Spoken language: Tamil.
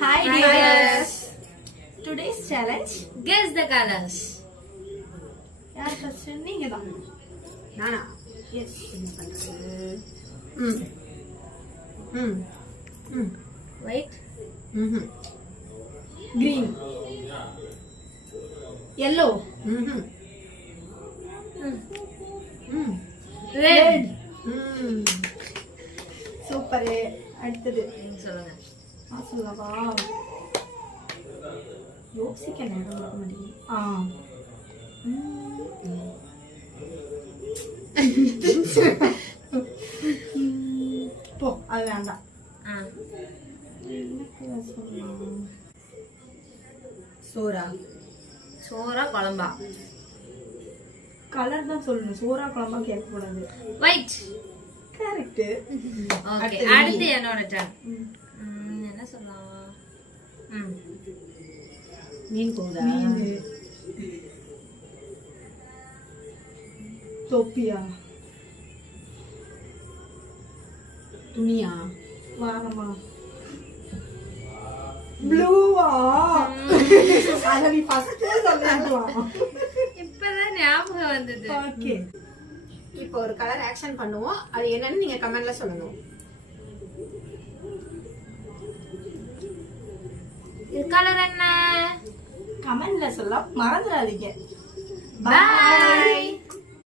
Hi dears. Today's challenge. Guess the colors. யார் ஃபர்ஸ்ட்? நீங்க தான். நானா? எஸ். என்ன பண்றது? White. Green. Yellow. Red. Super. அடுத்தது நீங்க சொல்லுங்க. நான் சொல்லவா? யோசிக்க நேரம் வர மாட்டேங்குது. போ, அது வேண்டாம். சோறா? சோறா குழம்பா? கலர் தான் சொல்லணும், சோறா குழம்பா கேட்க கூடாது. White. கரெக்ட். ஓகே, அடுத்து என்னோட டர்ன். என்ன சொல்லலாம்? மீன் கூடா? தொப்பியா? துணியா? வாங்கம்மா. ப்ளூவா? அத நீ ஃபர்ஸ்ட் சொல்லலாம். இப்பதான் ஞாபகம் வந்தது. ஓகே. இப்போ ஒரு கலர் ஆக்ஷன் பண்ணுவோம். அது என்னன்னு நீங்க கமெண்ட்ல சொல்லணும். இது கலர் என்ன? கமெண்ட்ல சொல்ல மறந்துடாதீங்க. Bye.